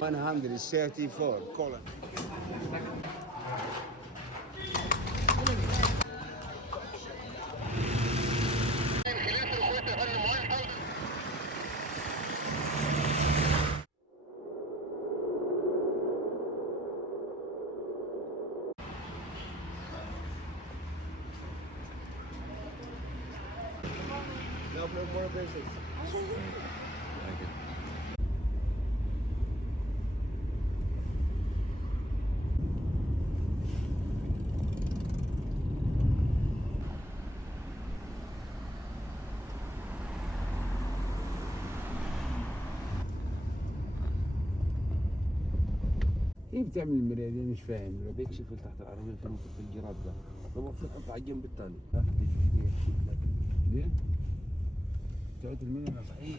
134 column. No more business. ايه بتعمل المراية دي مش فاهم. لو بيكشف تحت العربية في نقطة في الجراد ده، لو المفروض تحطه على الجنب الثاني. ليه؟ بتاعت المراية صحيح.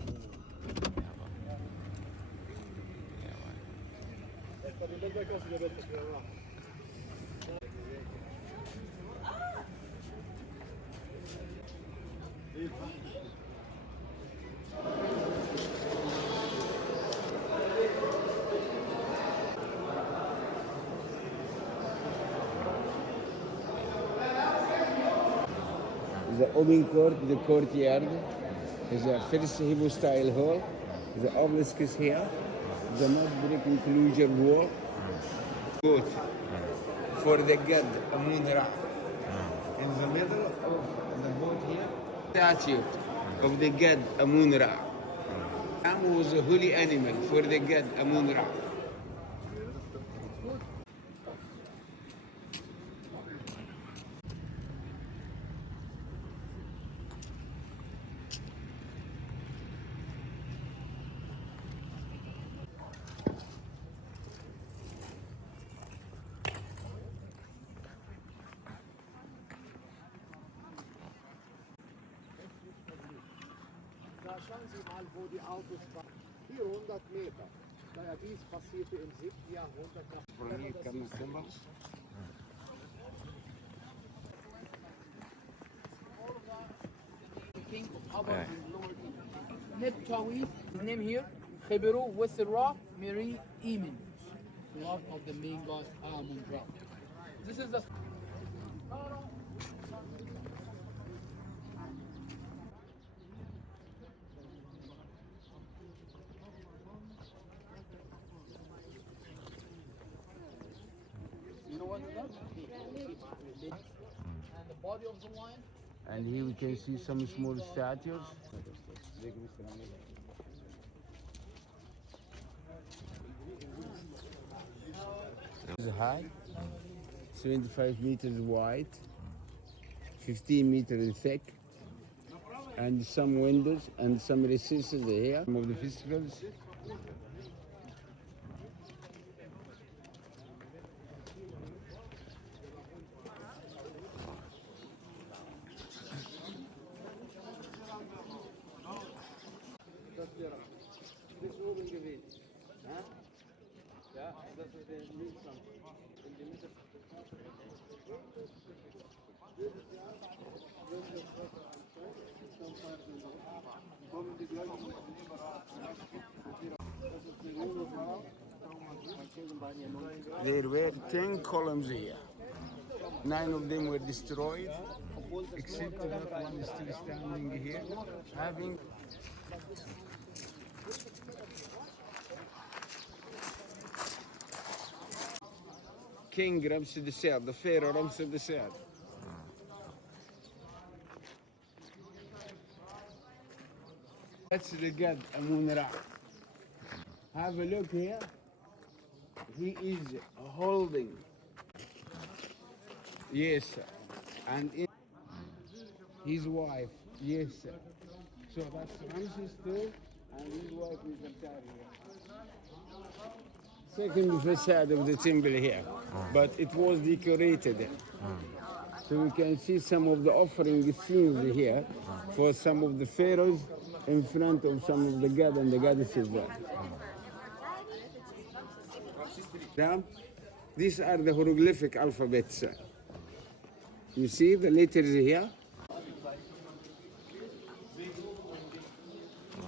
The open court, the courtyard, is a first Hebrew style hall, the obelisk is here, the mud brick enclosure wall, boat for the god Amun-Ra. In the middle of the boat here, statue of the god Amun-Ra. Ram was a holy animal for the god Amun-Ra. Da schauen Sie mal, wo die Autos fahren. 400 Meter. Naja, dies passierte im 7. Jahrhundert nach Karnak Temple. King of Abba and Lord Neptawi, his name here, Khibiru, Wisra, Miri, Emin, lord of the main god Amun-Ra. This is the you know what is that? And the body of the lion. And here we can see some small statues. It's high, 75 meters wide, 15 meters thick, and some windows and some recesses here. Some of the festivals. Das ist oben gewesen. Ja, das ist der Milchkampf. In der Mitte. Kommen die Gläubigen das ist eine junge Frau. There were 10 columns here. 9 of them were destroyed, except that one is still standing here, having King Ramses III, the Pharaoh Ramses III. That's the god Amun-Ra. Have a look here. He is holding. Yes, sir. And his wife. Yes, sir. So that's Ramses II, and his wife is the Carriage. Second facade of the temple here, but it was decorated. So we can see some of the offering scenes here for some of the pharaohs in front of some of the god and the goddesses there. Down. These are the hieroglyphic alphabets. You see the letters here?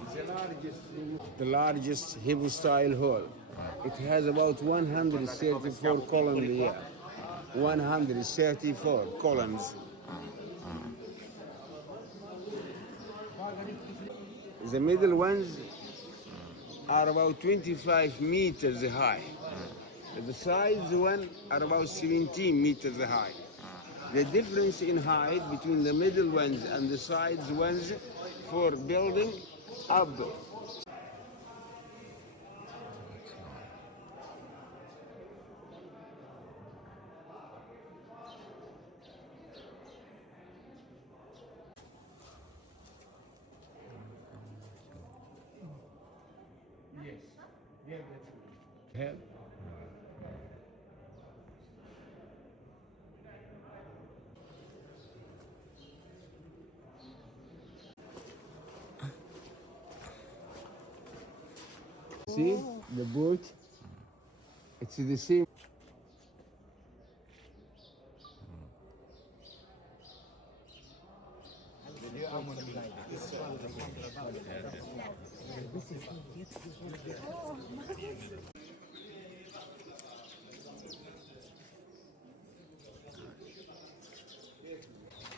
It's a large largest Hebrew-style hall. It has about 134 columns here. 134 columns. The middle ones are about 25 meters high. The sides one are about 17 meters high. The difference in height between the middle ones and the sides ones for building up. Have. See the boat? It's the same.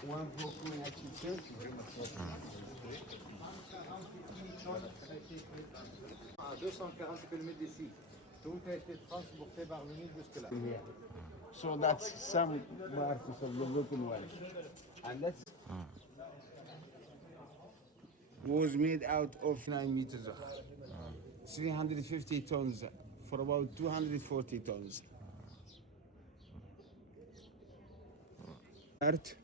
One for Queen Hatshepsut. 240 km d'ici. Tout a été transporté par le Nil jusque-là. Here. So that's some parts of the broken one. And that's was made out of 9 meters high. 350 tons for about 240 tons. Part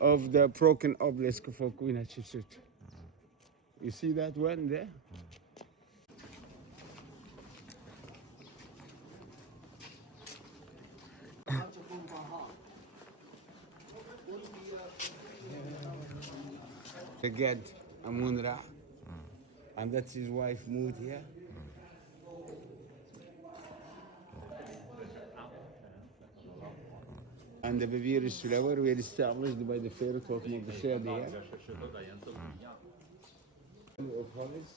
of the broken obelisk for Queen Hatshepsut. You see that one there? The God Amun-Ra, and that's his wife Mut here. And the papyrus flower were established by the Pharaoh talking of the shade here. Of Hollis.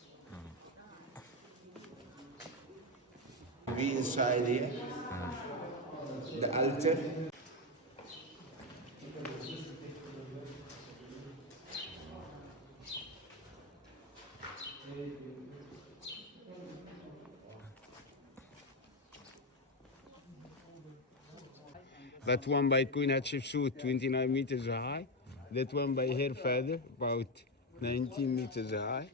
Be inside here. The altar. That one by Queen Hatshepsut, 29 meters high. That one by her father, about 19 meters high.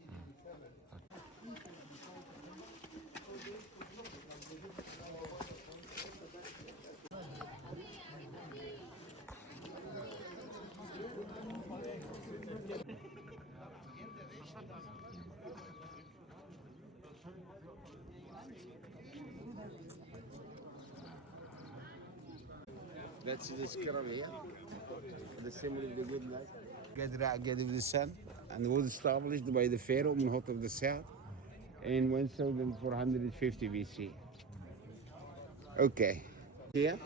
That's the scarab here, the symbol of the good life. Get of the sun, and was established by the Pharaoh Menhot of the South in 1450 BC. Okay. Here.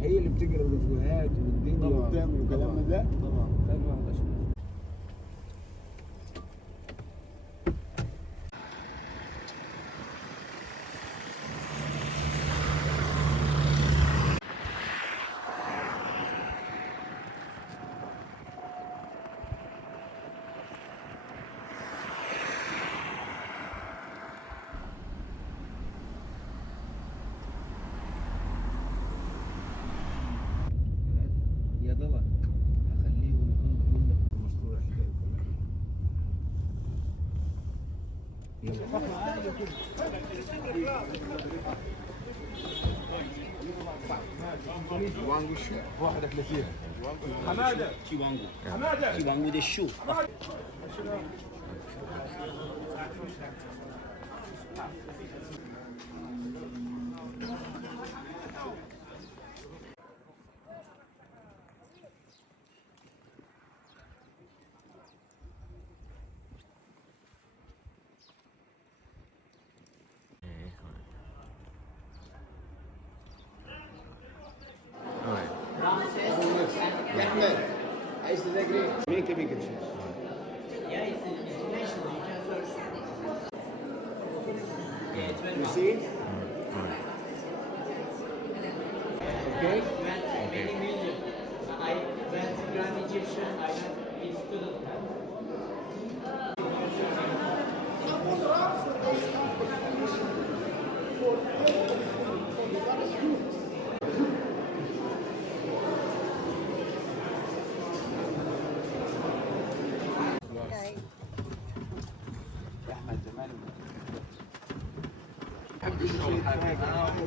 هي اللي بتقرا الرفوهات والدنيا وبتعمل وكلام من ده. طبعا كان واحد اشهر. يا ضلع اخليه مشروع وانجو شو 31 حماده كيوانجو ده الشو احمد عايز تذاكري ميك بيكتشر You see? Okay? Many museums. I went to Grand Egyptian, I went in student camp.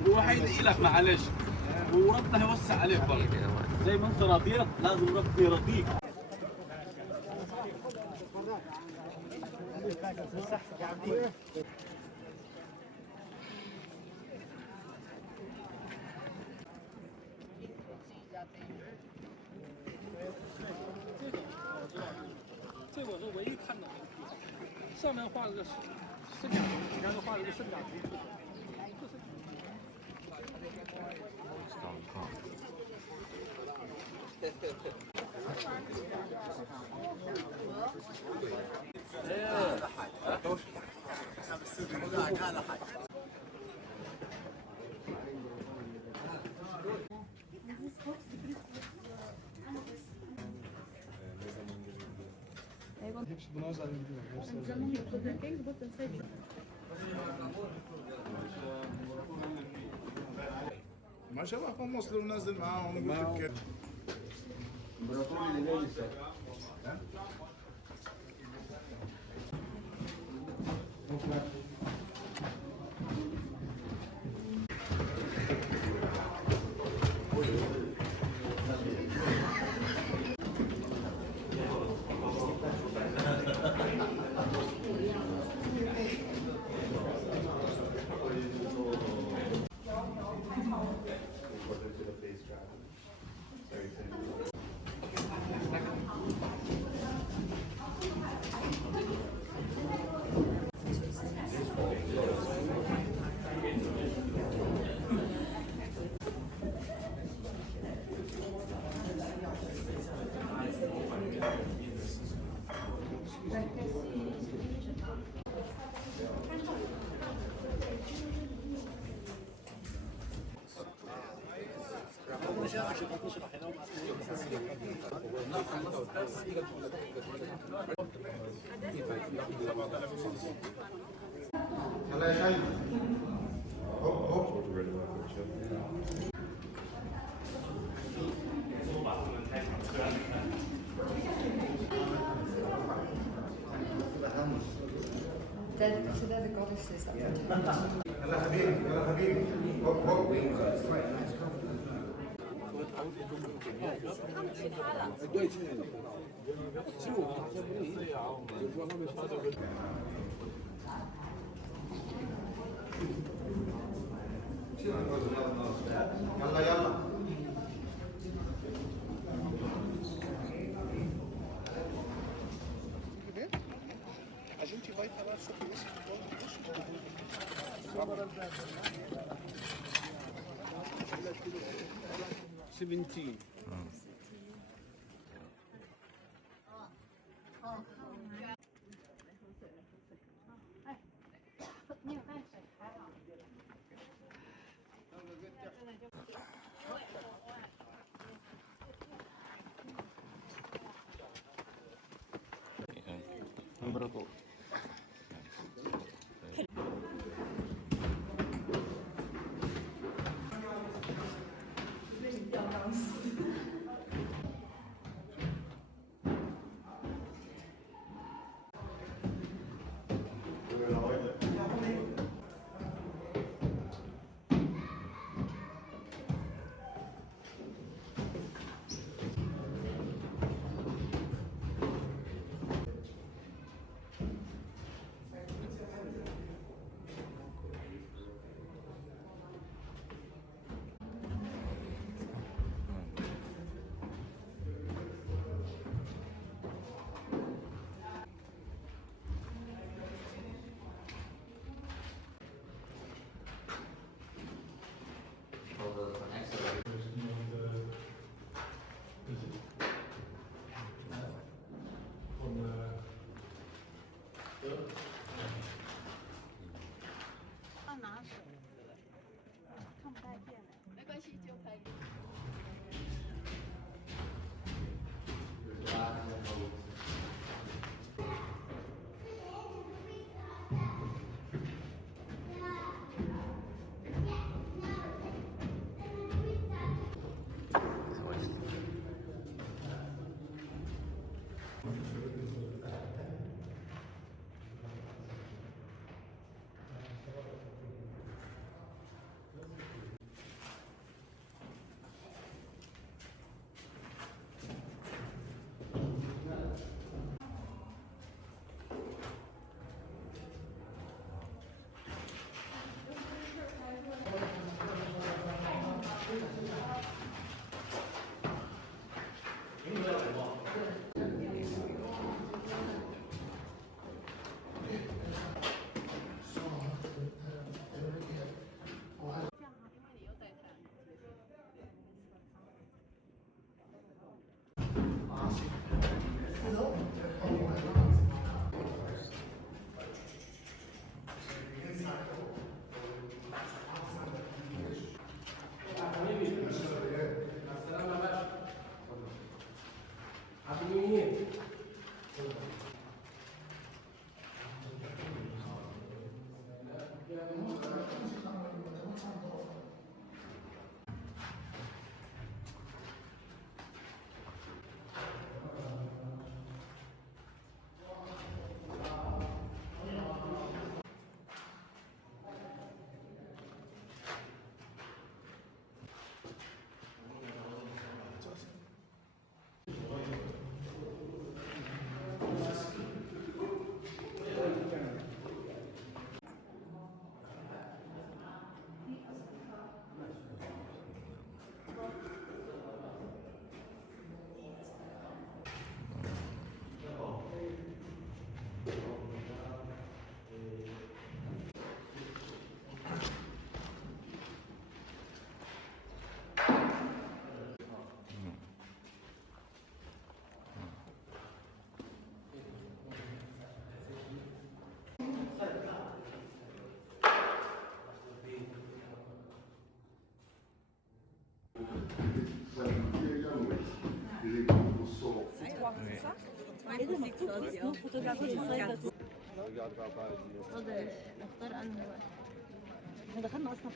هو حيدعي لك معلش وربنا هيوسع عليك برضه زي ما انت رضيت لازم ربنا يرضيك.这我是唯一看到的地方，上面画了个圣甲，你看这画了个圣甲图。ما شبهكم وصلوا وننزل معاهم ونقول لك امبراطور اللي جاي لسه So they're the goddesses that protect. A gente vai falar sobre isso no 17. إذا مكتوب فوتوغرافي نختار أنهي واحد. احنا دخلنا أصلا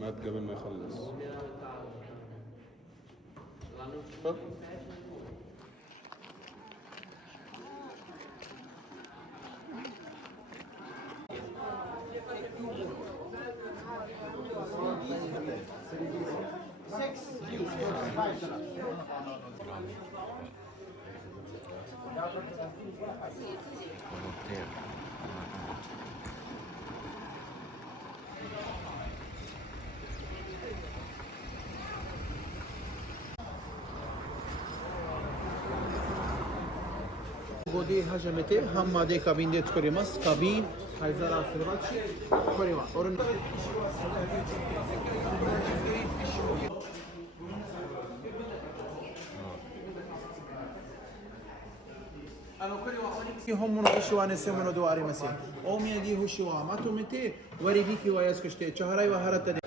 مات قبل ما يخلص. Godi hajamete hammade kabinde tkorimas kabin hayzara sirvachi korima orun هم هوشوان سمونو دواری مسی اومیدی هوشوا ماتومته وری بیکی وایس کشته چهارای و هرت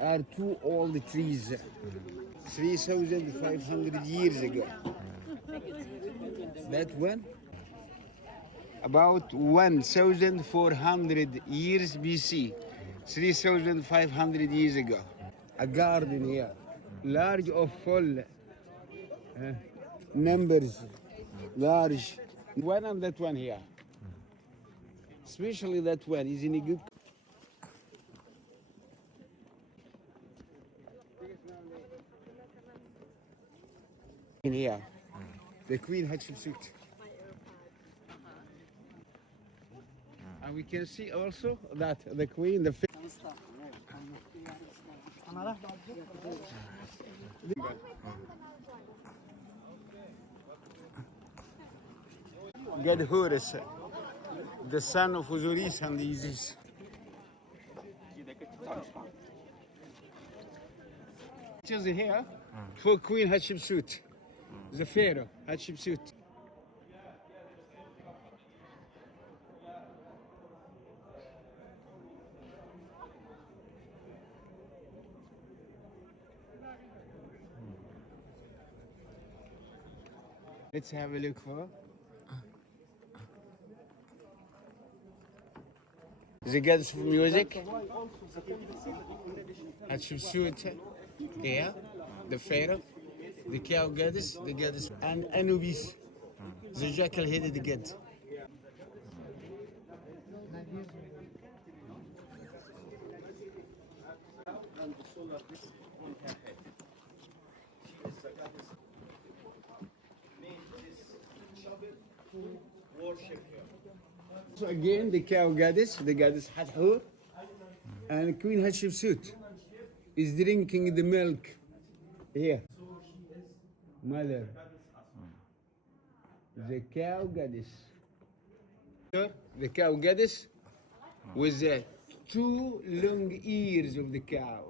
Are two old trees, 3,500 years ago. That one, about 1,400 years BC, 3,500 years ago. A garden here, large of full numbers, large. One and that one here, especially that one is in a good. In here, the Queen Hatshepsut. And we can see also that the Queen, the God Horus, the son of Osiris and Isis. Pictures here for Queen Hatshepsut, the Pharaoh Hatshepsut. Let's have a look for the goddess of music, Hatshepsut, here, the Pharaoh, the cow goddess, the goddess, and Anubis, the jackal-headed god. So again, the cow goddess, the goddess Hatshepsut, and Queen Hatshepsut is drinking the milk here. Mother, the cow goddess. The cow goddess with the two long ears of the cow.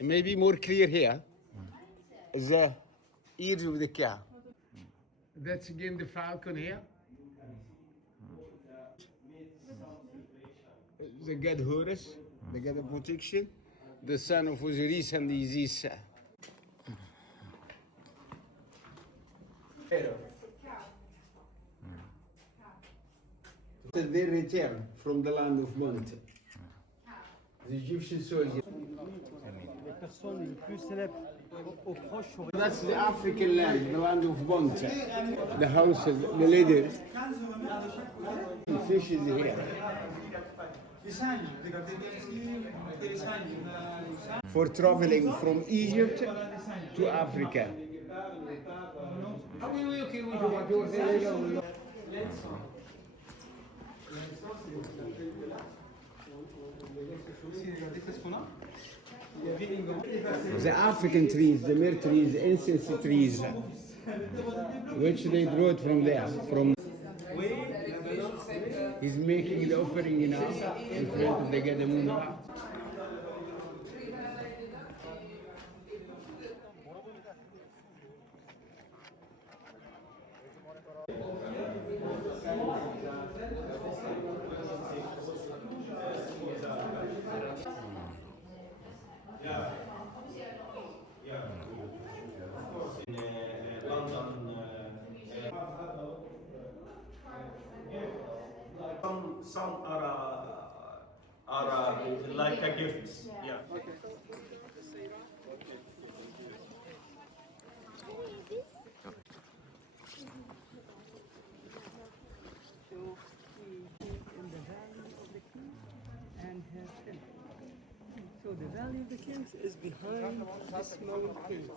Maybe more clear here. The ears of the cow. That's again the falcon here. The god Horus, the god of protection, the son of Osiris and Isis. They return from the land of Mount. The Egyptian soldiers. That's the African land, the land of Bonta. The houses, the leaders. The fishes here. For traveling from Egypt to Africa. The African trees, the myrtle trees, the incense trees, which they brought from there. He's making the offering now in front of the Gadamuna. Some are like a gift. Yeah. So the Valley of the Kings is behind this mountain.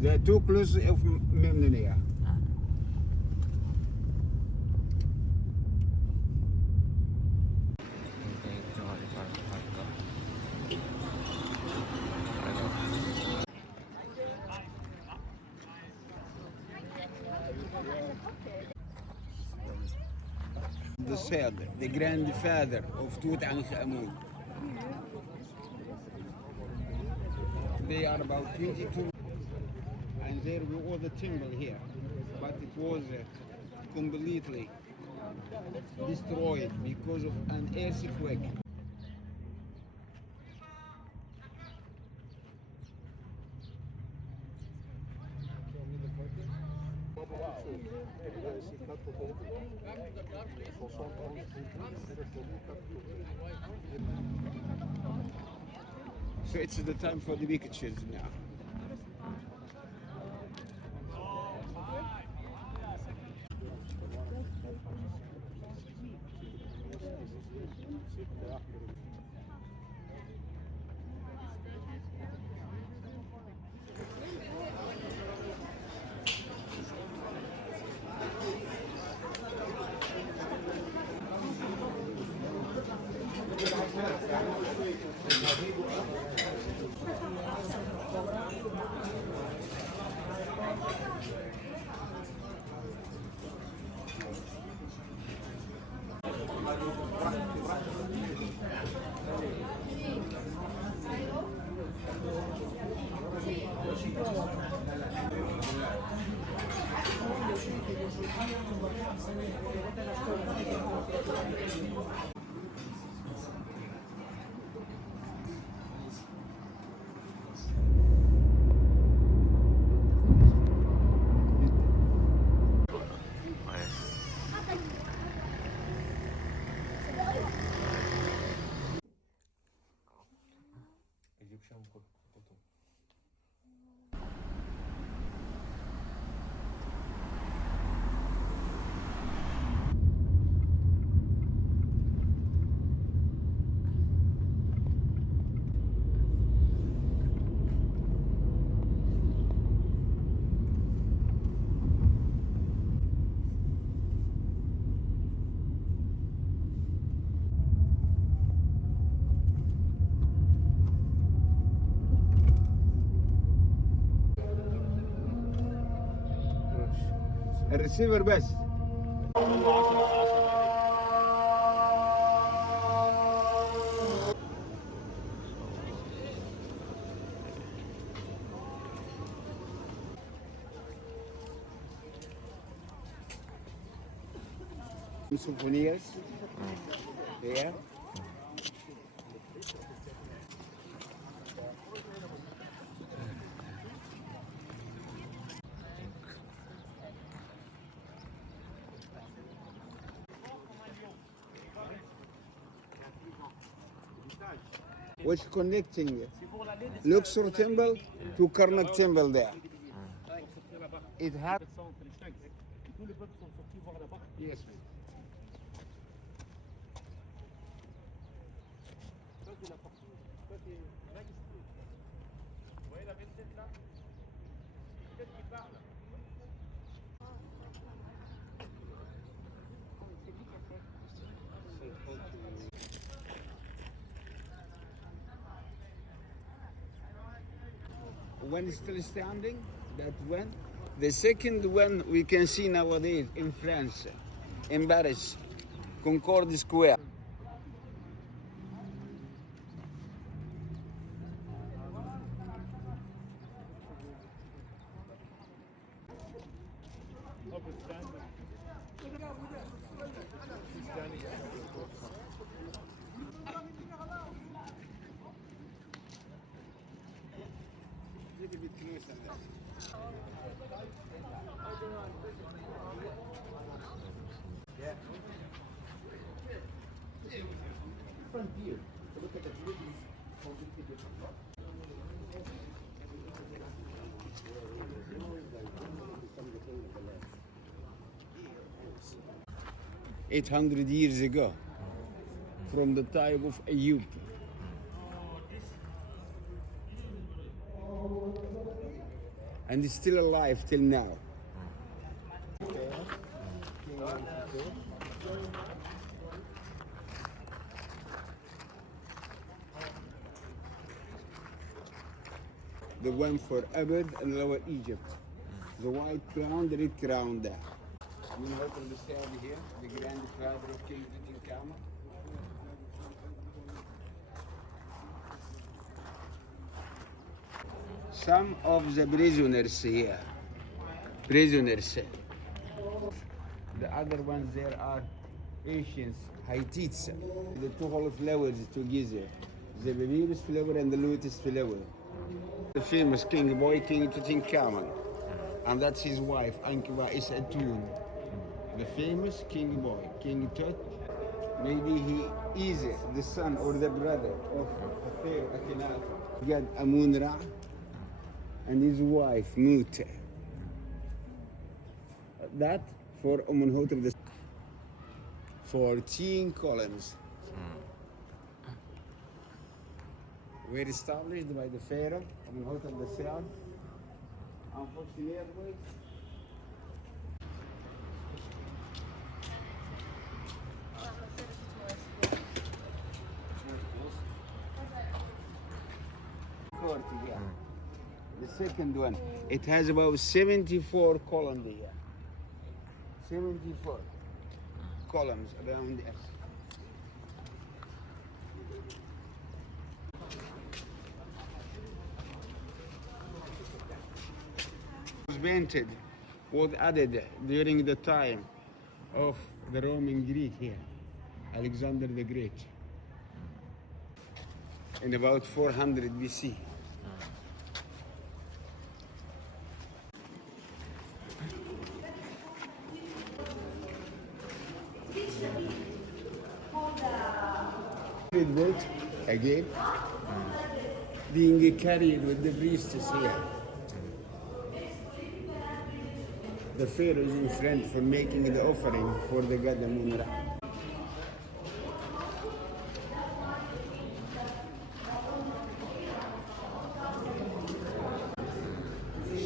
The two Colossi of Memnon here. The son, the grandfather of Tutankhamun. They are about 22, and there was the temple here, but it was completely destroyed because of an earthquake. So it's the time for the pictures now. الريسيفر بس. Souvenirs here. Which connecting Luxor Temple to Karnak Temple there. It had. Yes. One is still standing, that one. The second one we can see nowadays in France, in Paris, Concorde Square. Little bit closer there. Yeah. Front view. Look at the buildings completely different. 800 years ago, from the time of Ayub. And it's still alive till now. The one for Abed and Lower Egypt. The white crown, the red crown there. You know, from the stand here, the grandfather of King Tutankhamun. Some of the prisoners here, prisoners. The other ones there are Asians, Hittites. The two whole flowers together, the papyrus flower and the lotus flower. The famous king boy, King Tutankhamun, and that's his wife, Ankwa is a tomb. the famous king boy, King Tut. Maybe he is the son or the brother of Pharaoh Akhenaten. We got Amun-Ra and his wife Mut. That for Amenhotep the 14 columns were established by the Pharaoh Amenhotep II. Unfortunately, yeah. The second one, it has about 74 columns here. 74 columns around us. Was painted, was added during the time of the Roman Greek here, Alexander the Great, in about 400 BC. Built again, being carried with the priestess here. The pharaoh is in front for making the offering for the god Amun-Ra.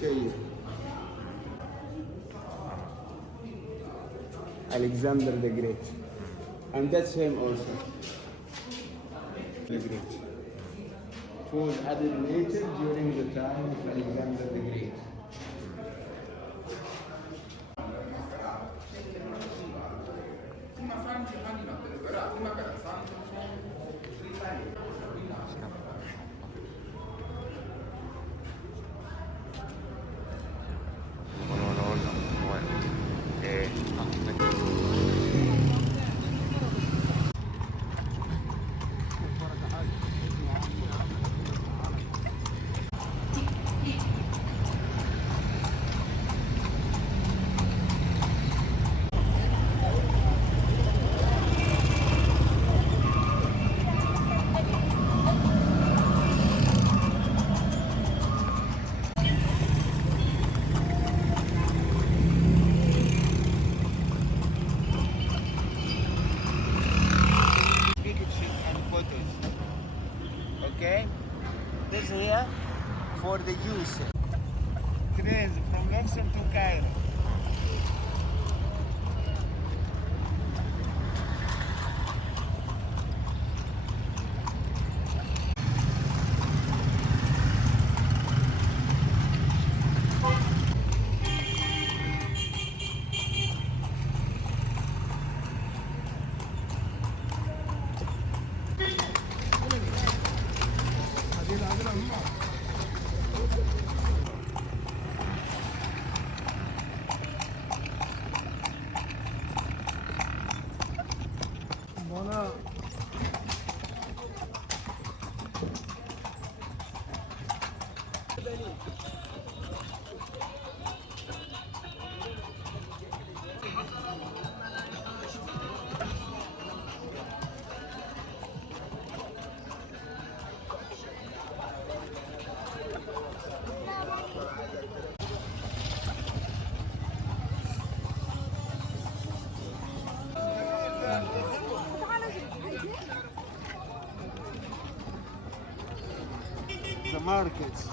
Show you. Alexander the Great. And that's him also. The Great. It was added later during the time of Alexander the Great. Okay? This here for the use. Trains from Luxor to Cairo. The markets.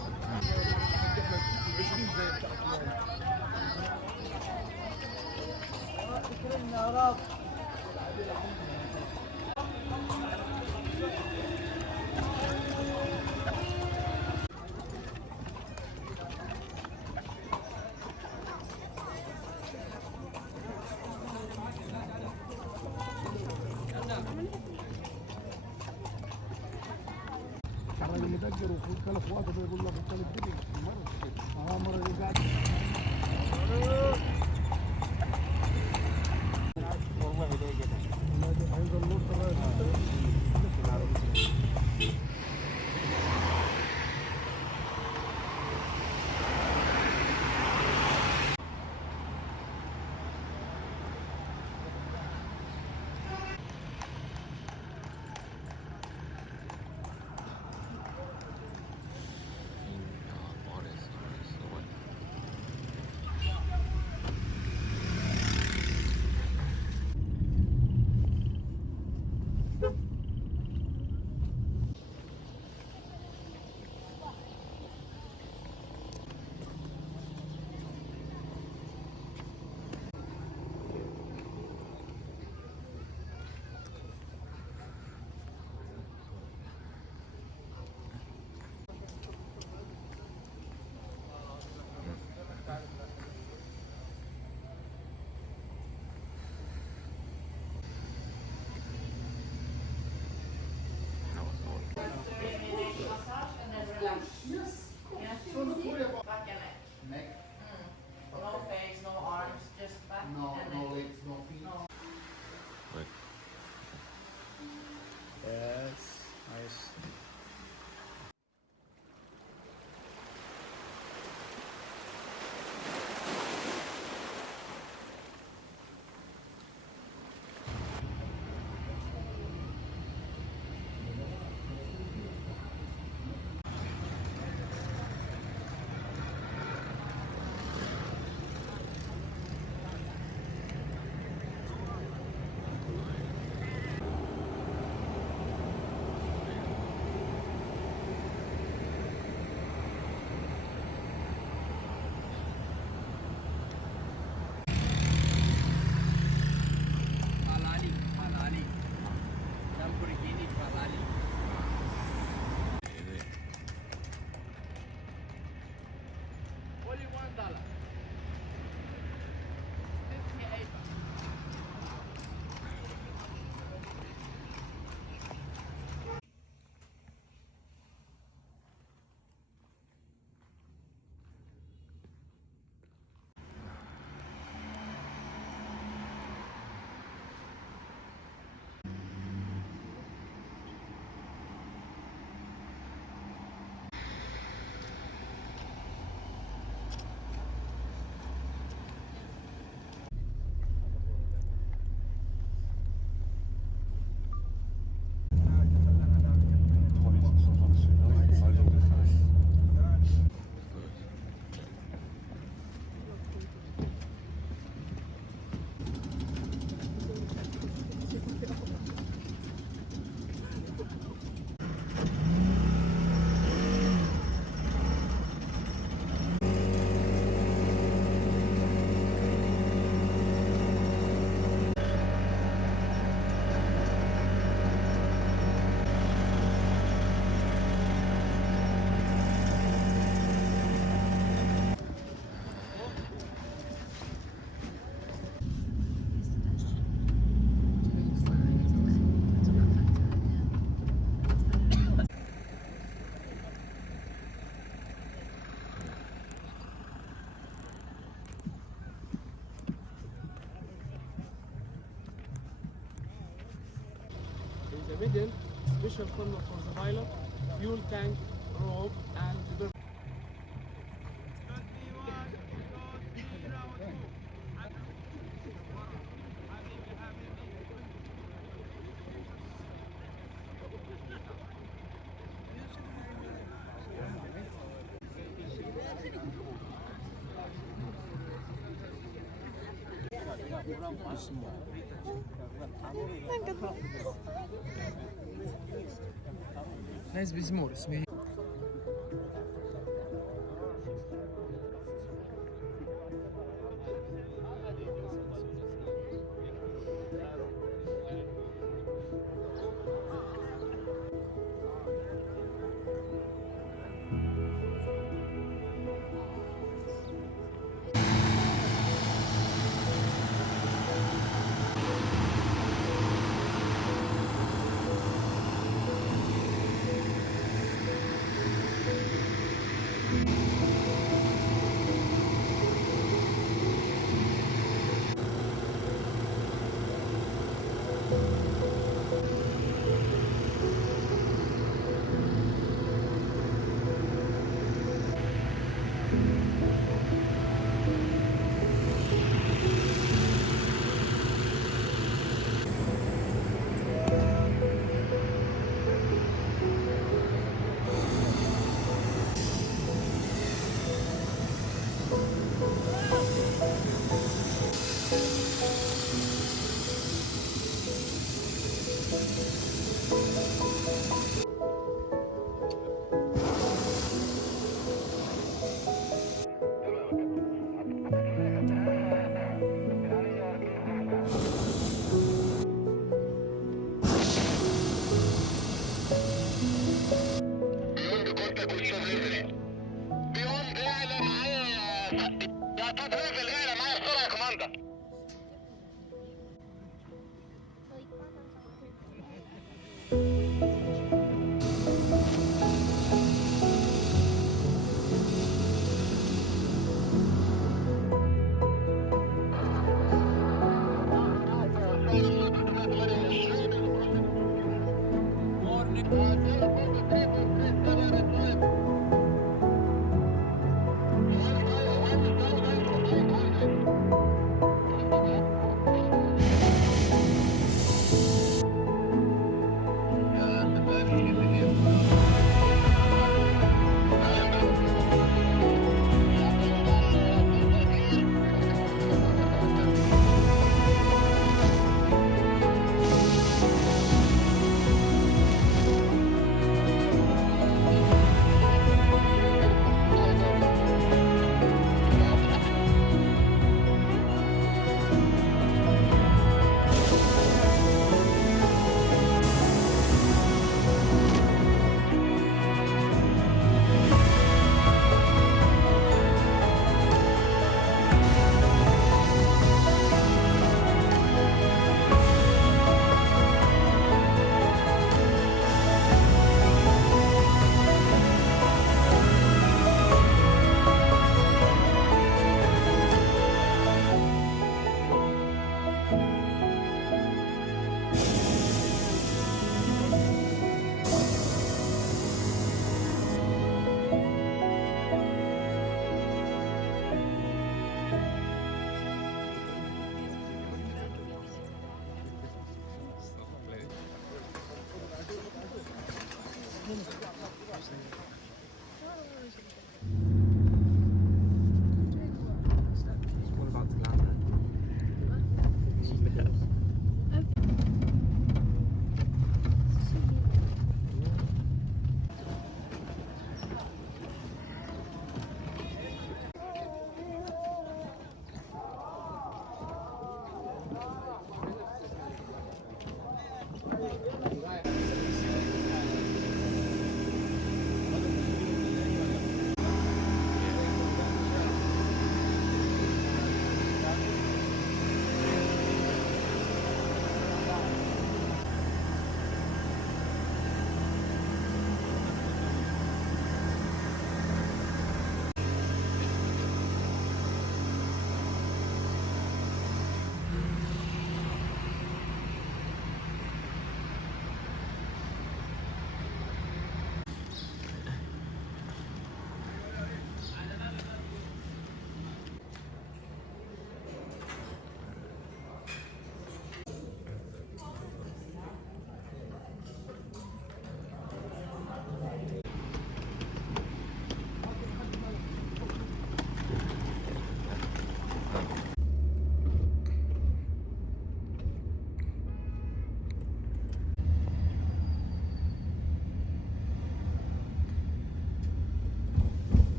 middle, special corner for the pilot, fuel tank, rope, and the Nice بزمور اسمه